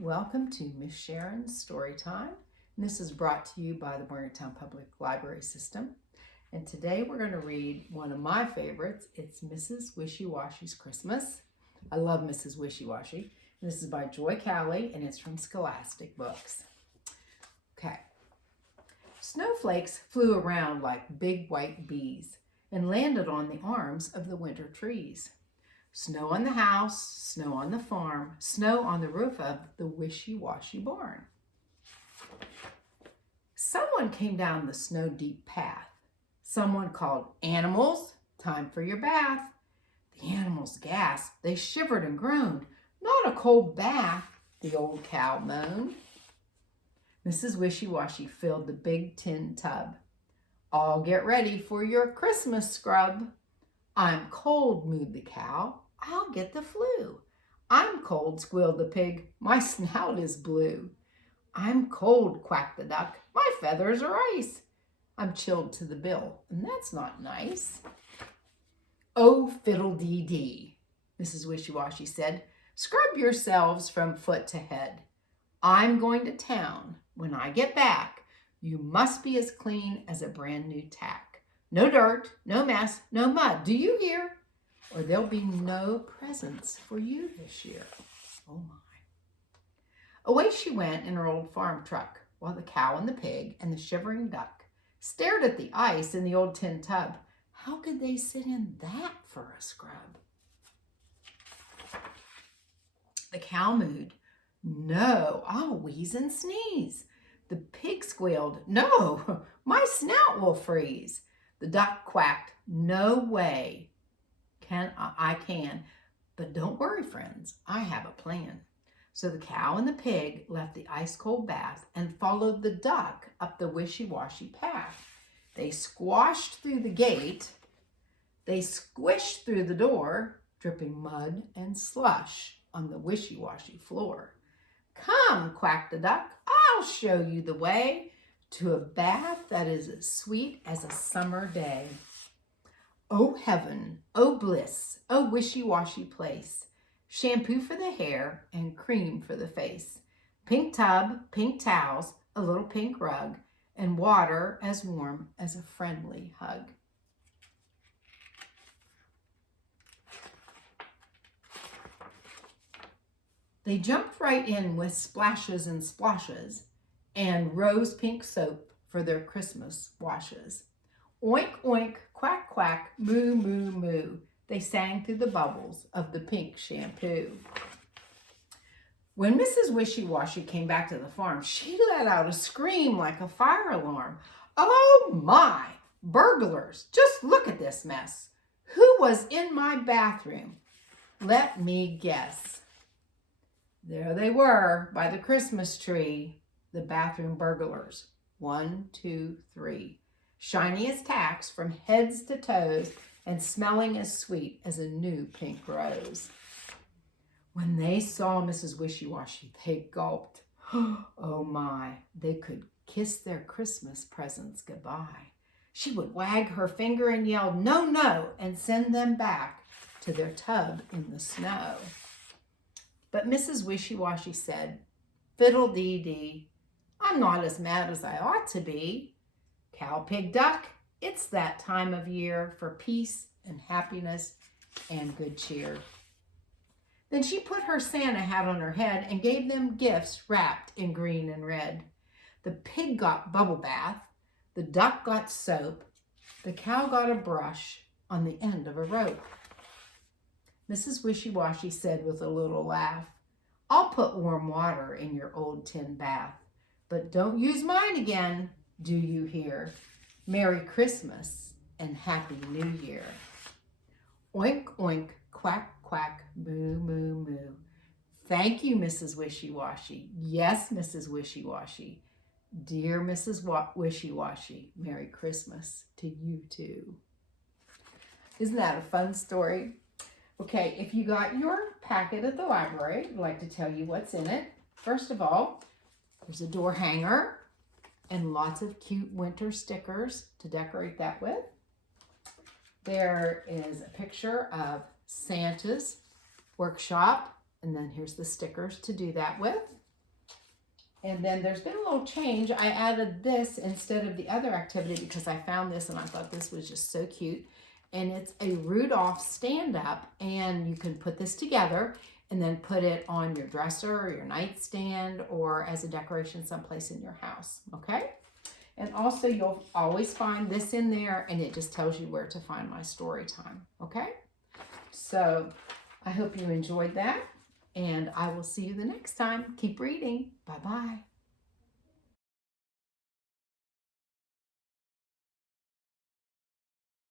Welcome to Miss Sharon's Story Time. And this is brought to you by the Morgantown Public Library System. And today we're going to read one of my favorites. It's Mrs. Wishy-Washy's Christmas. I love Mrs. Wishy-Washy. This is by Joy Cowley and it's from Scholastic Books. Okay. Snowflakes flew around like big white bees and landed on the arms of the winter trees. Snow on the house, snow on the farm, snow on the roof of the Wishy-Washy barn. Someone came down the snow-deep path. Someone called, "Animals, time for your bath." The animals gasped. They shivered and groaned. "Not a cold bath," the old cow moaned. Mrs. Wishy-Washy filled the big tin tub. "All get ready for your Christmas scrub." "I'm cold," mooed the cow. "I'll get the flu." "I'm cold," squealed the pig. "My snout is blue." "I'm cold," quacked the duck. "My feathers are ice." "I'm chilled to the bill, and that's not nice." "Oh, fiddle-dee-dee," Mrs. Wishy-Washy said. "Scrub yourselves from foot to head. I'm going to town. When I get back, you must be as clean as a brand new tack. No dirt, no mess, no mud. Do you hear? Or there'll be no presents for you this year." Oh my. Away she went in her old farm truck, while the cow and the pig and the shivering duck stared at the ice in the old tin tub. How could they sit in that for a scrub? The cow mooed, "No, I'll wheeze and sneeze." The pig squealed, "No, my snout will freeze." The duck quacked, "No way. I can. But don't worry, friends, I have a plan." So the cow and the pig left the ice-cold bath and followed the duck up the Wishy-Washy path. They squashed through the gate. They squished through the door, dripping mud and slush on the Wishy-Washy floor. "Come," quacked the duck, "I'll show you the way to a bath that is as sweet as a summer day. Oh heaven, oh bliss, oh Wishy-Washy place. Shampoo for the hair and cream for the face. Pink tub, pink towels, a little pink rug, and water as warm as a friendly hug." They jumped right in with splashes and splashes and rose pink soap for their Christmas washes. Oink, oink, quack, quack, moo, moo, moo. They sang through the bubbles of the pink shampoo. When Mrs. Wishy-Washy came back to the farm, she let out a scream like a fire alarm. "Oh my, burglars, just look at this mess. Who was in my bathroom? Let me guess." There they were by the Christmas tree, the bathroom burglars. 1, 2, 3. Shiny as tacks from heads to toes and smelling as sweet as a new pink rose. When they saw Mrs. Wishy-Washy, they gulped. Oh my, they could kiss their Christmas presents goodbye. She would wag her finger and yell, "No, no," and send them back to their tub in the snow. But Mrs. Wishy-Washy said, "Fiddle-dee-dee, I'm not as mad as I ought to be. Cow, pig, duck, it's that time of year for peace and happiness and good cheer." Then she put her Santa hat on her head and gave them gifts wrapped in green and red. The pig got bubble bath, the duck got soap, the cow got a brush on the end of a rope. Mrs. Wishy-Washy said with a little laugh, "I'll put warm water in your old tin bath, but don't use mine again. Do you hear? Merry Christmas and Happy New Year." Oink, oink, quack, quack, moo, moo, moo. Thank you, Mrs. Wishy-Washy. Yes, Mrs. Wishy-Washy. Dear Mrs. Wishy-Washy, Merry Christmas to you too. Isn't that a fun story? Okay, if you got your packet at the library, I'd like to tell you what's in it. First of all, there's a door hanger and lots of cute winter stickers to decorate that with. There is a picture of Santa's workshop, and then here's the stickers to do that with. And then there's been a little change. I added this instead of the other activity because I found this and I thought this was just so cute. And it's a Rudolph stand-up, and you can put this together and then put it on your dresser or your nightstand or as a decoration someplace in your house, okay? And also you'll always find this in there, and it just tells you where to find my story time, okay? So I hope you enjoyed that, and I will see you the next time. Keep reading. Bye-bye.